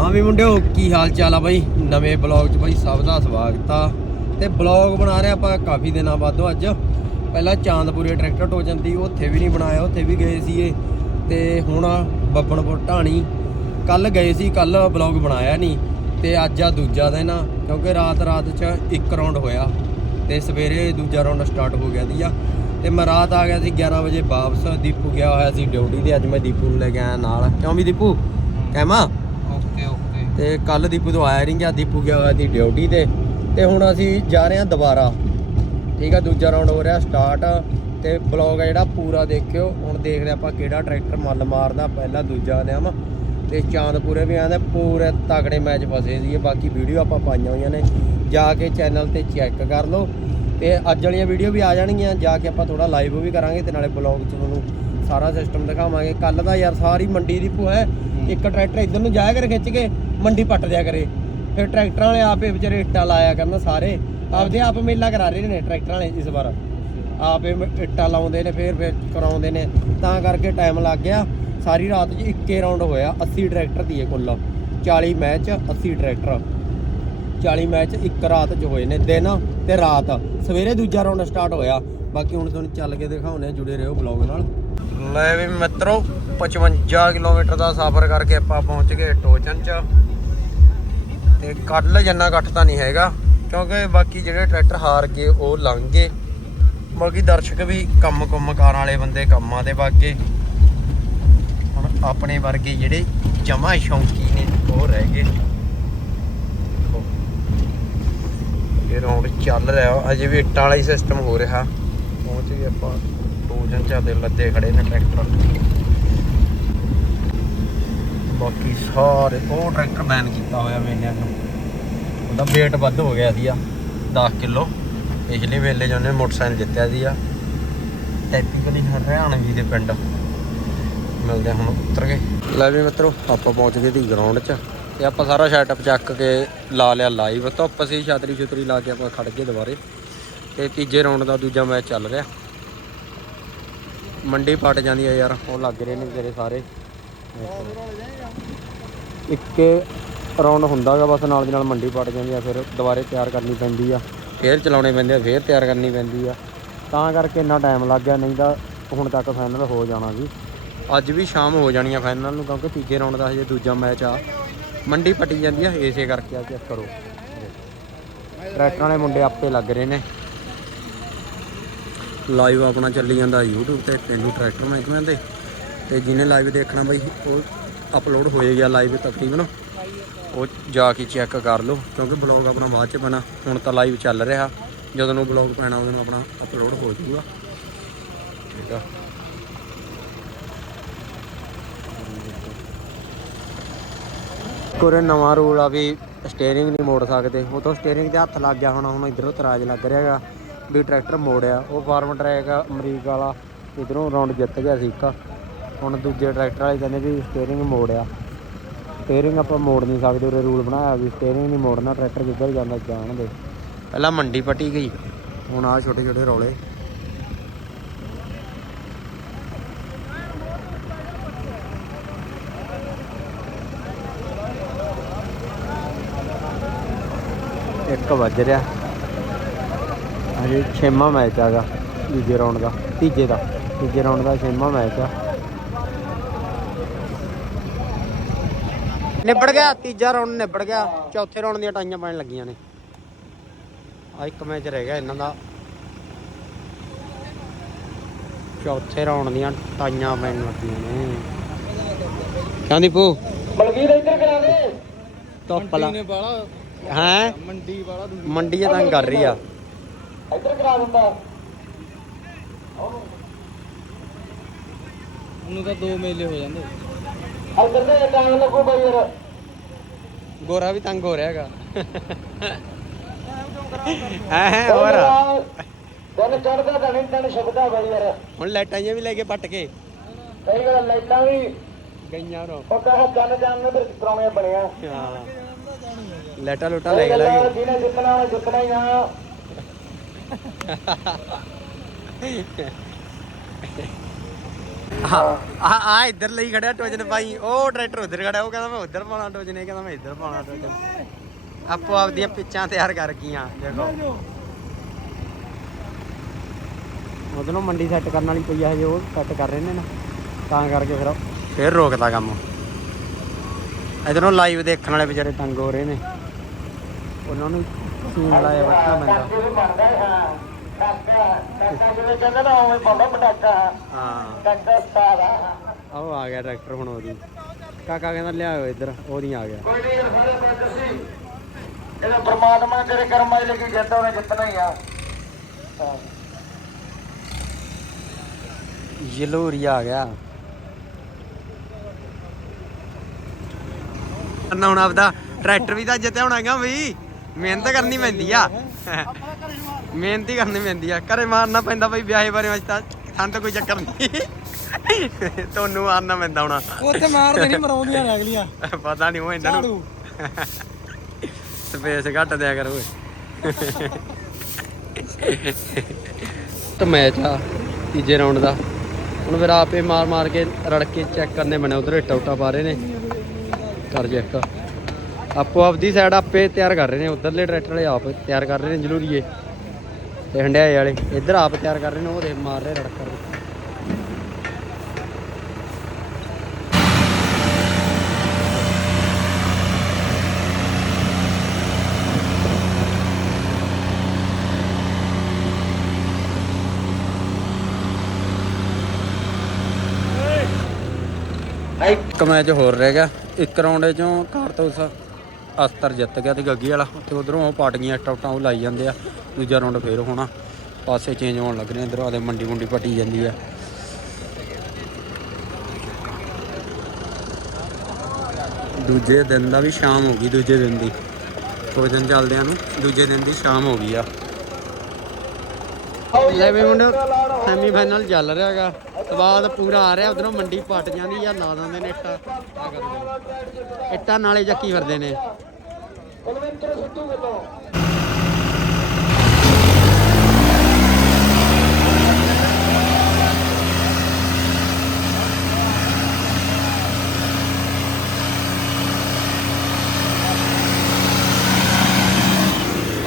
ਹਾਂ ਵੀ ਮੁੰਡਿਓ ਕੀ ਹਾਲ ਚਾਲ ਆ ਬਾਈ? ਨਵੇਂ ਬਲੌਗ 'ਚ ਬਾਈ ਸਭ ਦਾ ਸਵਾਗਤ ਆ। ਤੇ ਬਲੌਗ ਬਣਾ ਰਹੇ ਆਪਾਂ ਕਾਫੀ ਦਿਨਾਂ ਬਾਅਦੋਂ ਅੱਜ। ਪਹਿਲਾਂ ਚਾਂਦਪੁਰੇ ਟਰੈਕਟਰ ਟੋਜਨ ਦੀ ਉੱਥੇ ਵੀ ਨਹੀਂ ਬਣਾਇਆ ਉੱਥੇ ਵੀ ਗਏ ਸੀਗੇ। ਤੇ ਹੁਣ ਬੱਬਣਪੁਰ ਢਾਣੀ। ਕੱਲ ਗਏ ਸੀ ਕੱਲ ਬਲੌਗ ਬਣਾਇਆ ਨਹੀਂ। ਤੇ ਅੱਜ ਆ ਦੂਜਾ ਦਿਨ ਆ ਕਿਉਂਕਿ ਰਾਤ ਰਾਤ 'ਚ ਇੱਕ ਰਾਉਂਡ ਹੋਇਆ। ਤੇ ਸਵੇਰੇ ਦੂਜਾ ਰਾਉਂਡ ਸਟਾਰਟ ਹੋ ਗਿਆ ਦੀ ਆ ਤੇ ਮੈਂ ਰਾਤ ਆ ਗਿਆ ਸੀ 11 ਵਜੇ ਵਾਪਸ। ਦੀਪੂ ਗਿਆ ਹੋਇਆ ਸੀ ਡਿਊਟੀ ਤੇ ਅੱਜ ਮੈਂ ਦੀਪੂ ਨੂੰ ਲੈ ਕੇ ਆਇਆ ਨਾਲ। ਕਿਉਂ ਵੀ ਦੀਪੂ? ਕਹਿਮਾ ਤੇ ਕੱਲ ਦੀਪੂ ਤੋਂ ਆਇਆ ਨਹੀਂ ਗਿਆ, ਦੀਪੂ ਗਿਆ ਹੋਇਆ ਸੀ ਡਿਊਟੀ ਤੇ ਤੇ ਹੁਣ ਅਸੀਂ ਜਾ ਰਹੇ ਹਾਂ ਦੁਬਾਰਾ। ਠੀਕ ਆ, ਦੂਜਾ ਰਾਉਂਡ ਹੋ ਰਿਹਾ ਸਟਾਰਟ ਤੇ ਬਲੌਗ ਆ ਜਿਹੜਾ ਪੂਰਾ ਦੇਖਿਓ, ਹੁਣ ਦੇਖਦੇ ਰਹੇ ਆਪਾਂ ਕਿਹੜਾ ਟਰੈਕਟਰ ਮੱਲ ਮਾਰਦਾ, ਪਹਿਲਾ ਦੂਜਾ ਲਿਆਮ ਤੇ ਚਾਂਦਪੁਰੇ ਵੀ ਆਂਦੇ, ਪੂਰੇ ਤਗੜੇ ਮੈਚ ਫਸੇ ਸੀ ਬਾਕੀ ਵੀਡੀਓ ਆਪਾਂ ਪਾਈਆਂ ਹੋਈਆਂ ਨੇ। ਜਾ ਕੇ ਚੈਨਲ ਤੇ ਚੈੱਕ ਕਰ ਲਓ। ਤੇ ਅੱਜ ਵਾਲੀਆਂ ਵੀਡੀਓ ਵੀ ਆ ਜਾਣਗੀਆਂ, ਜਾ ਕੇ ਆਪਾਂ ਥੋੜਾ ਲਾਈਵ ਵੀ ਕਰਾਂਗੇ, ਤੇ ਨਾਲੇ ਬਲੌਗ 'ਚ ਤੁਹਾਨੂੰ ਸਾਰਾ ਸਿਸਟਮ ਦਿਖਾਵਾਂਗੇ। ਕੱਲ ਦਾ ਯਾਰ ਸਾਰੀ ਮੰਡੀ ਦੀ ਭੂ ਹੈ। ਇੱਕ ਟਰੈਕਟਰ ਇੱਧਰ ਨੂੰ ਜਾਇਆ ਕਰ ਖਿੱਚ ਕੇ ਮੰਡੀ ਪੱਟ ਦਿਆ ਕਰੇ। ਫਿਰ ਟਰੈਕਟਰਾਂ ਵਾਲੇ ਆਪੇ ਵਿਚਾਰੇ ਇੱਟਾਂ ਲਾਇਆ ਕਰਨ ਸਾਰੇ। ਆਪਦੇ ਆਪ ਮੇਲਾ ਕਰਾ ਰਹੇ ਨੇ ਟਰੈਕਟਰਾਂ ਵਾਲੇ ਇਸ ਵਾਰ। ਆਪੇ ਇੱਟਾਂ ਲਾਉਂਦੇ ਨੇ ਫਿਰ ਫਿਰ ਕਰਾਉਂਦੇ ਨੇ। ਤਾਂ ਕਰਕੇ ਟਾਈਮ ਲੱਗ ਗਿਆ। ਸਾਰੀ ਰਾਤ 'ਚ ਇੱਕੇ ਰਾਉਂਡ ਹੋਇਆ 80 ਟਰੈਕਟਰ ਦੀ ਇਹ ਕੁੱਲ। 40 ਮੈਚ 80 ਟਰੈਕਟਰ। 40 ਮੈਚ ਇੱਕ ਰਾਤ 'ਚ ਹੋਏ ਨੇ ਦਿਨ ਤੇ ਰਾਤ। ਸਵੇਰੇ ਦੂਜਾ ਰਾਉਂਡ ਸਟਾਰਟ ਹੋਇਆ। ਬਾਕੀ ਹੁਣ ਤੁਹਾਨੂੰ ਚੱਲ ਕੇ ਦਿਖਾਉਣੇ ਆ ਜੁੜੇ ਰਹੋ ਬਲੌਗ ਨਾਲ। ਲੈ ਵੀ ਮਿੱਤਰੋ 55 ਕਿਲੋਮੀਟਰ ਦਾ ਸਫ਼ਰ ਕਰਕੇ ਆਪਾਂ ਪਹੁੰਚ ਗਏ ਟੋਚਨ 'ਚ। ਤੇ ਕੱਲ ਜੰਨਾ ਇਕੱਠ ਤਾਂ ਨਹੀਂ ਹੈਗਾ, ਕਿਉਂਕਿ ਬਾਕੀ ਜਿਹੜੇ ਟਰੈਕਟਰ ਹਾਰ ਗਏ, ਉਹ ਲੰਘ ਗਏ। ਬਾਕੀ ਦਰਸ਼ਕ ਵੀ ਕੰਮ ਕੁੰਮ ਕਾਰ ਵਾਲੇ ਬੰਦੇ ਕੰਮਾਂ ਦੇ ਬਾਗੇ। ਹੁਣ ਆਪਣੇ ਵਰਗੇ ਜਿਹੜੇ ਜਮਾ ਸ਼ੌਂਕੀ ਨੇ, ਉਹ ਰਹਿ ਗਏ। ਦੇਖੋ। ਇਹ ਰੌਂਡ ਚੱਲ ਰਿਹਾ ਅਜੇ ਵੀ ਇੱਟਾਂ ਵਾਲਾ ਹੀ ਸਿਸਟਮ ਹੋ ਰਿਹਾ। ਪਹੁੰਚ ਗਏ ਆਪਾਂ। ਟੋਜਨ ਦੇ ਲੱਦੇ ਖੜੇ ਨੇ ਟਰੈਕਟਰ। ਬਾਕੀ ਸਾਰੇ, ਉਹ ਟਰੈਕਟਰ ਬੈਨ ਕੀਤਾ ਹੋਇਆ ਮੈਨੇ ਨੂੰ। ਉਹਦਾ weight ਵੱਧ ਹੋ ਗਿਆ ਸੀ 10 ਕਿਲੋ। ਪਿਛਲੇ ਵੇਲੇ ਚ ਮੋਟਰਸਾਈਕਲ ਜਿੱਤਿਆ ਸੀ ਆ ਹਰਿਆਣਵੀ ਦੇ ਪਿੰਡ। ਮਿਲਦੇ ਹੁਣ ਉਤਰ ਗਏ ਲੈ ਵੀ ਮਿੱਤਰੋ, ਆਪਾਂ ਪਹੁੰਚ ਗਏ ਦੀ ਗਰਾਊਂਡ 'ਚ। ਤੇ ਆਪਾਂ ਸਾਰਾ ਸੈਟਅਪ ਚੱਕ ਕੇ ਲਾ ਲਿਆ ਲਾਈਵ ਧੁੱਪ ਸੀ ਛਤਰੀ ਛਤਰੀ ਲਾ ਕੇ ਆਪਾਂ ਖੜ ਗਏ ਦੁਬਾਰੇ। ਤੇ ਤੀਜੇ ਰਾਉਂਡ ਦਾ ਦੂਜਾ ਮੈਚ ਚੱਲ ਰਿਹਾ। ਮੰਡੀ ਪਟ ਜਾਂਦੀ ਆ ਯਾਰ, ਉਹ ਲੱਗ ਰਹੇ ਨੇ ਤੇਰੇ ਸਾਰੇ। ਇੱਕੇ ਰਾਉਂਡ ਹੁੰਦਾਗਾ ਬਸ, ਨਾਲ ਦੀ ਨਾਲ ਮੰਡੀ ਪਟ ਜਾਂਦੀ ਆ, ਫਿਰ ਦੁਬਾਰੇ ਤਿਆਰ ਕਰਨੀ ਪੈਂਦੀ ਆ। ਫੇਰ ਚਲਾਉਣੇ ਪੈਂਦੇ ਆ, ਫੇਰ ਤਿਆਰ ਕਰਨੀ ਪੈਂਦੀ ਆ। ਤਾਂ ਕਰਕੇ ਇੰਨਾ ਟਾਈਮ ਲੱਗ ਗਿਆ, ਨਹੀਂ ਤਾਂ ਹੁਣ ਤੱਕ ਫਾਈਨਲ ਹੋ ਜਾਣਾ ਸੀ ਅੱਜ ਵੀ ਸ਼ਾਮ ਹੋ ਜਾਣੀ ਆ ਫਾਈਨਲ ਨੂੰ, ਕਿਉਂਕਿ ਤੀਜੇ ਰਾਉਂਡ ਦਾ ਹਜੇ ਦੂਜਾ ਮੈਚ ਆ। ਮੰਡੀ ਪਟੀ ਜਾਂਦੀ ਆ, ਇਸੇ ਕਰਕੇ ਆ ਚੈੱਕ ਕਰੋ। ਟਰੈਕਟਰਾਂ ਵਾਲੇ ਮੁੰਡੇ ਆਪੇ ਲੱਗ ਰਹੇ ਨੇ। ਲਾਈਵ ਆਪਣਾ ਚੱਲੀ ਜਾਂਦਾ YouTube ਤੇ ਪਿੰਡੂ ਟਰੈਕਟਰ ਮਹਿਕਮੇ ਦੇ ਤੇ ਜਿਹਨੇ ਲਾਈਵ ਦੇਖਣਾ ਬਈ, ਉਹ ਅਪਲੋਡ ਹੋਏ ਗਿਆ ਲਾਈਵ ਤਕਰੀਬਨ। ਉਹ ਜਾ ਕੇ ਚੈੱਕ ਕਰ ਲਓ, ਕਿਉਂਕਿ ਬਲੌਗ ਆਪਣਾ ਬਾਅਦ ਚ ਬਣਾ, ਹੁਣ ਤਾਂ ਲਾਈਵ ਚੱਲ ਰਿਹਾ। ਜਦੋਂ ਨੂੰ ਬਲੌਗ ਪੈਣਾ, ਉਦੋਂ ਨੂੰ ਆਪਣਾ ਅਪਲੋਡ ਹੋ ਜਾਊਗਾ। ਠੀਕ ਆ। ਕੋਰੇ ਨਵਾਂ ਰੂਲ ਆ ਵੀ ਸਟੀਅਰਿੰਗ ਨਹੀਂ ਮੋੜ ਸਕਦੇ। ਉਹ ਤੋਂ ਸਟੀਅਰਿੰਗ ਦੇ ਹੱਥ ਲੱਗ ਗਿਆ ਹੁਣ ਹੁਣ ਇਧਰੋਂ ਤਰਾਜ ਲੱਗ ਰਿਹਾਗਾ ਵੀ ਟਰੈਕਟਰ ਮੋੜਿਆ, ਉਹ ਫਾਰਮ ਟਰੈਕ ਅਮਰੀਕ ਵਾਲਾ, ਇਧਰੋਂ ਰਾਉਂਡ ਜਿੱਤ ਗਿਆ ਸੀ ਇੱਕ। ਹੁਣ ਦੂਜੇ ਟਰੈਕਟਰ ਵਾਲੇ ਕਹਿੰਦੇ ਵੀ ਸਟੀਅਰਿੰਗ ਮੋੜਿਆ। ਸਟੀਅਰਿੰਗ ਆਪਾਂ ਮੋੜ ਨਹੀਂ ਸਕਦੇ, ਉਰੇ ਰੂਲ ਬਣਾਇਆ ਵੀ ਸਟੀਅਰਿੰਗ ਨਹੀਂ ਮੋੜਨਾ, ਟਰੈਕਟਰ ਜਿੱਧਰ ਜਾਂਦਾ ਜਾਣ ਦੇ। ਪਹਿਲਾਂ ਮੰਡੀ ਪੱਟੀ ਗਈ, ਹੁਣ ਆ ਛੋਟੇ ਛੋਟੇ ਰੌਲੇ। ਇੱਕ ਵੱਜ ਰਿਹਾ। ਅਜੇ ਛੇਵਾਂ ਮੈਚ ਆਗਾ ਦੂਜੇ ਰਾਉਂਡ ਦਾ ਤੀਜੇ ਦਾ ਤੀਜੇ ਰਾਉਂਡ ਦਾ ਛੇਵਾਂ ਮੈਚ ਆ। ਨਿਬੜ ਗਿਆ ਤੀਜਾ ਰਾਉਂਡ ਨਿਬੜ ਗਿਆ ਚੌਥੇ ਰਾਉਂਡ ਦੀਆਂ ਟਾਈਆਂ ਪੈਣ ਲੱਗੀਆਂ ਨੇ। ਆ ਇੱਕ ਮੈਚ ਰਹਿ ਗਿਆ ਇਹਨਾਂ ਦਾ। ਚੌਥੇ ਰਾਉਂਡ ਦੀਆਂ ਟਾਈਆਂ ਪੈਣ ਲੱਗੀਆਂ ਨੇ। ਕਹਿੰਦੀ ਪੂ ਬਲਵੀਰ ਇੱਧਰ ਕਰਾ ਦੇ। ਧੁੱਪ ਲਾ। ਨੇ ਬਾਲਾ ਹੈ? ਮੰਡੀ ਬਾਲਾ ਮੰਡੀ ਤਾਂ ਕਰ ਰਹੀ ਆ। ਇੱਧਰ ਕਰਾ ਦਿੰਦਾ। ਉਹਨੂੰ ਤਾਂ ਦੋ ਮੇਲੇ ਹੋ ਜਾਂਦੇ। ਇੱਧਰ ਦੇ ਟਾਈਮ ਲੱਗੂ ਬਾਈ ਯਾਰ। ਗੋਰਾ ਵੀ ਤੰਗ ਹੋ ਰਿਹਾ ਹੈਗਾ। ਹੈ ਹੈ ਹੋਰ? ਦਿਨ ਚੜਦਾ ਤਾਂ ਨਹੀਂ ਛੁਪਦਾ ਬਾਈ ਯਾਰ। ਹੁਣ ਲਾਈਟਾਂ ਜਿਹੀਆਂ ਵੀ ਲੈ ਕੇ ਪੱਟ ਕੇ। ਕਈ ਗੱਲ ਲਾਈਟਾਂ ਵੀ। ਗਈਆਂ ਰੋ ਉਹ ਕਹੇ ਚੰਨ ਚੰਨ ਨੇ ਫਿਰ ਕਰਾਉਣੀਆਂ ਬਣੀਆਂ। ਹਾਂ। ਲਾਈਟਾਂ ਲੁੱਟਾਂ ਲੈ ਕੇ ਲੈ ਗਏ ਜਿਹਨੇ ਜਿੱਤਣਾ ਉਹਨੇ ਜਿੱਤਣਾ ਹੀ ਆ। ਆ ਆ ਇੱਧਰ ਲਈ ਖੜਿਆ ਟੋਜਨ ਪਾਈ ਉਹ ਟਰੈਕਟਰ ਉਧਰ ਖੜਿਆ, ਉਹ ਕਹਿੰਦਾ ਮੈਂ ਉਧਰ ਪਾਉਣਾ ਟੋਜਨ, ਇਹ ਕਹਿੰਦਾ ਮੈਂ ਇੱਧਰ ਪਾਉਣਾ ਟੋਜਨ। ਆਪੋ ਆਪਦੀਆਂ ਪਿੱਚਾਂ ਤਿਆਰ ਕਰ ਗਈਆਂ, ਦੇਖੋ। ਉਹਦੋਂ ਮੰਡੀ ਸੈੱਟ ਕਰਨ ਵਾਲੀ ਪਈ ਆ ਹਜੇ, ਉਹ ਸੈੱਟ ਕਰ ਰਹੇ ਨੇ ਨਾ, ਤਾਂ ਕਰਕੇ ਫਿਰ ਫਿਰ ਰੋਕਦਾ ਕੰਮ। ਇਧਰੋਂ ਲਾਈਵ ਦੇਖਣ ਵਾਲੇ ਵਿਚਾਰੇ ਤੰਗ ਹੋ ਰਹੇ ਨੇ। ਉਹਨਾਂ ਨੂੰ ਸੀਨ ਲਾਇਆ ਵੱਟਣਾ ਪੈਂਦਾ ਹਾਂ ਉਹ ਆ ਗਿਆ ਟਰੈਕਟਰ ਹੁਣ ਉਹਦੀ। ਕਾਕਾ ਕਹਿੰਦਾ ਲਿਆਓ ਇੱਧਰ ਉਹਦੀ ਆ ਗਿਆ। ਇਹਦਾ ਪ੍ਰਮਾਤਮਾ ਤੇਰੇ ਕਰਮਾਂ 'ਚ ਲਿਖੀ ਉਹਨੇ ਜਿੱਤਣਾ ਹੀ ਆ। ਯਲੂਰੀਆ ਆ ਗਿਆ। ਨਾ ਹੁਣ ਆਪਦਾ ਟਰੈਕਟਰ ਵੀ ਤਾਂ ਜਿੱਤੇ ਹੋਣਾਗਾ ਬਈ। ਮਿਹਨਤ ਕਰਨੀ ਪੈਂਦੀ ਆ। ਮਿਹਨਤ ਹੀ ਕਰਨੀ ਪੈਂਦੀ ਆ। ਘਰੇ ਮਾਰਨਾ ਪੈਂਦਾ ਬਈ ਵਿਆਹੇ ਬਾਰੇ ਵਿੱਚ ਤਾਂ ਸਾਨੂੰ ਤਾਂ ਕੋਈ ਚੱਕਰ ਨਹੀਂ। ਤੁਹਾਨੂੰ ਮਾਰਨਾ ਪੈਂਦਾ ਹੋਣਾ। ਉੱਥੇ ਮਾਰਦੇ ਨਹੀਂ ਮਰਾਉਂਦੀਆਂ ਨੇ ਅਗਲੀਆਂ। ਪਤਾ ਨਹੀਂ ਉਹ ਇਹਨਾਂ ਨੂੰ। ਸਪੇਸ ਘੱਟ ਦਿਆ ਕਰ ਓਏ। ਤਾਂ ਮੈਚ ਆ ਤੀਜੇ ਰਾਉਂਡ ਦਾ। ਹੁਣ ਫਿਰ ਆਪੇ ਮਾਰ ਮਾਰ ਕੇ ਰੜ ਕੇ ਚੈੱਕ ਕਰਨੇ ਬਣੇ ਉਧਰ ਇੱਟਾ ਉੱਟਾ ਪਾ ਰਹੇ ਨੇ। ਕਰ ਚੈੱਕ ਆਪੋ ਆਪਦੀ ਸਾਈਡ ਆਪੇ ਤਿਆਰ ਕਰ ਰਹੇ ਨੇ, ਉਧਰਲੇ ਟਰੈਕਟਰ ਵਾਲੇ ਆਪ ਤਿਆਰ ਕਰ ਰਹੇ ਨੇ ਜਲੂਰੀਏ ਤੇ ਹੰਡਿਆਏ ਵਾਲੇ, ਇੱਧਰ ਆਪ ਤਿਆਰ ਕਰ ਰਹੇ ਨੇ, ਉਹ ਦੇ ਮਾਰ ਰਹੇ ਰੜਕ। ਇੱਕ ਮੈਚ ਹੋਰ ਰਹਿ ਗਿਆ, ਇੱਕ ਰਾਉਂਡ ਚੋਂ ਕਾਰਤੂਸ। ਅਸਤਰ ਜਿੱਤ ਗਿਆ ਤੇ ਗੱਗੀ ਵਾਲਾ, ਤੇ ਉਧਰੋਂ ਉਹ ਪਾਟ ਗਈਆਂ ਉਹ ਲਾਈ ਜਾਂਦੇ ਆ, ਦੂਜਾ ਰਾਉਂਡ ਫੇਰ ਹੋਣਾ। ਪਾਸੇ ਚੇਂਜ ਹੋਣ ਲੱਗ ਰਹੇ ਇਧਰੋਂ ਆਦੇ ਮੰਡੀ ਮੁੰਡੀ ਪੱਟੀ ਜਾਂਦੀ ਆ। ਦੂਜੇ ਦਿਨ ਦਾ ਵੀ ਸ਼ਾਮ ਹੋ ਗਈ, ਦੂਜੇ ਦਿਨ ਦੀ। ਦੋ ਦਿਨ ਚੱਲਦਿਆਂ ਨੂੰ, ਦੂਜੇ ਦਿਨ ਦੀ ਸ਼ਾਮ ਹੋ ਗਈ ਆ। ਲੈ ਵੀ ਮੁੰਡੇ ਸੈਮੀ ਫਾਈਨਲ ਚੱਲ ਰਿਹਾ ਹੈਗਾ। ਸਵਾਦ ਪੂਰਾ ਆ ਰਿਹਾ, ਉਧਰੋਂ ਮੰਡੀ ਪਟ ਜਾਂਦੀ ਆ ਲਾ ਦਿੰਦੇ ਨੇ ਇੱਟਾਂ। ਇੱਟਾਂ ਨਾਲੇ ਚੱਕੀ ਫਿਰਦੇ ਨੇ? ਕੁਲਵਿੰਦਰ ਸਿੱਧੂ ਵੱਲੋਂ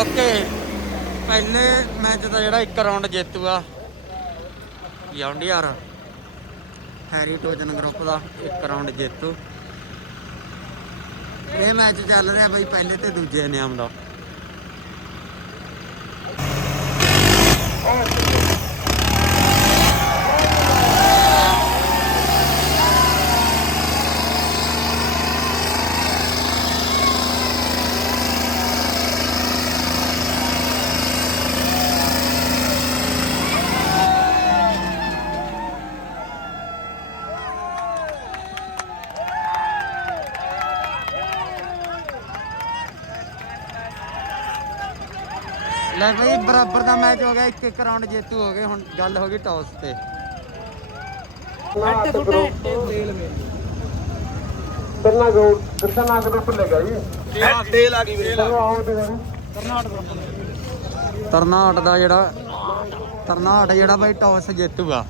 ਓਕੇ ਪਹਿਲੇ ਮੈਚ ਦਾ ਜਿਹੜਾ ਇੱਕ ਰਾਉਂਡ ਜੇਤੂ ਆ ਯਾਰ ਹੈਰੀ ਟੋਜਨ ਗਰੁੱਪ ਦਾ ਇੱਕ ਰਾਉਂਡ ਜੇਤੂ। ਇਹ ਮੈਚ ਚੱਲ ਰਿਹਾ ਬਈ ਪਹਿਲੇ ਤੇ ਦੂਜੇ ਨਿਯਮ ਦਾ ਲੈ ਬਈ ਬਰਾਬਰ ਦਾ ਮੈਚ ਹੋ ਗਿਆ ਇੱਕ ਇੱਕ ਰਾਉਂਡ ਜੇਤੂ ਹੋ ਗਏ ਹੁਣ ਗੱਲ ਹੋ ਗਈ ਟੌਸ ਤੇ। ਅੱਟੇ ਸੁੱਟੇ। ਕਰਨਾ ਗੋ ਕਿਰਨਾ ਕਦੋਂ ਭੁੱਲੇਗਾ ਜੀ? ਤੇਲ ਆ ਗਈ ਵੀਰੇ। ਤਰਨਾਟ ਦਾ ਜਿਹੜਾ ਤਰਨਾਟ ਜਿਹੜਾ ਬਈ ਟੌਸ ਜੇਤੂਗਾ।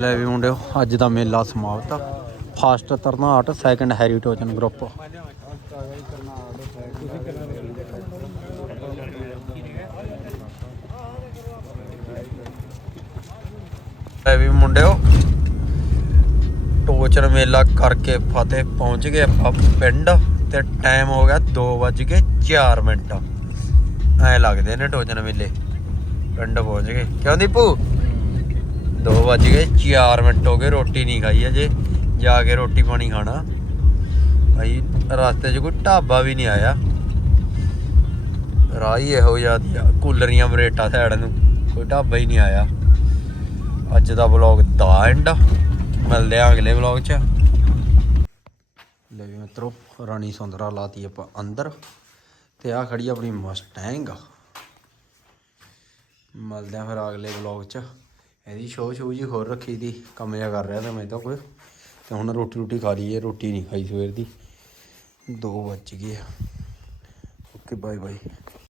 ਲੈ ਵੀ ਮੁੰਡਿਓ, ਅੱਜ ਦਾ ਮੇਲਾ ਸਮਾਪਤ ਫਾਸਟ ਤਰਨਾਟ ਸੈਕੰਡ ਹੈਰੀ ਟੋਜਨ ਗਰੁੱਪ ਲੈ ਵੀ ਮੁੰਡਿਓ ਟੋਚਨ ਮੇਲਾ ਕਰਕੇ ਫਤਿਹ ਪਹੁੰਚ ਗਏ ਆਪਾਂ ਪਿੰਡ ਤੇ ਟਾਈਮ ਹੋ ਗਿਆ 2:04 ਮਿੰਟ। ਐ ਲੱਗਦੇ ਨੇ ਟੋਚਨ ਮੇਲੇ। ਪਿੰਡ ਪਹੁੰਚ ਗਏ। ਕਿਉਂ ਦੀਪੂ? 2 ਵੱਜ ਗਏ 4 ਮਿੰਟ ਹੋ ਗਏ, ਰੋਟੀ ਨਹੀਂ ਖਾਈ ਅਜੇ, ਜਾ ਕੇ ਰੋਟੀ ਪਾਣੀ ਖਾਣਾ। ਭਾਈ, ਰਸਤੇ 'ਚ ਕੋਈ ਢਾਬਾ ਵੀ ਨਹੀਂ ਆਇਆ। ਰਾਹ ਇਹੋ ਜਿਹਾ ਦੀ ਕੂਲਰੀਆਂ ਬਰੇਟਾ ਸਾਈਡ ਨੂੰ, ਕੋਈ ਢਾਬਾ ਹੀ ਨਹੀਂ ਆਇਆ। ਅੱਜ ਦਾ ਵਲੌਗ ਦਾ ਐਂਡ ਮਿਲਦੇ ਆ ਅਗਲੇ ਵਲੌਗ 'ਚ। ਲੈ ਮਿੱਤਰੋ, ਰਾਣੀ ਸੁੰਦਰਾ ਲਾਤੀ ਆਪਾਂ ਅੰਦਰ। ਤੇ ਆ ਖੜੀ ਆਪਣੀ ਮਸਟੈਂਗ ਮਿਲਦੇ ਆ ਫਿਰ ਅਗਲੇ ਵਲੌਗ 'ਚ। ਇਹਦੀ ਸ਼ੋਅ ਸ਼ੋਅ ਜੀ ਹੋਰ ਰੱਖੀ ਦੀ, ਕੰਮ ਜਿਹਾ ਕਰ ਰਿਹਾ ਤਾਂ ਮੈਂ ਤਾਂ ਕੋਈ। ਤੇ ਹੁਣ ਰੋਟੀ ਰੋਟੀ ਖਾ ਲਈ ਹੈ ਰੋਟੀ ਨਹੀਂ ਖਾਈ ਸਵੇਰ ਦੀ। 2 ਵੱਜ ਗਏ ਆ। Okay bye bye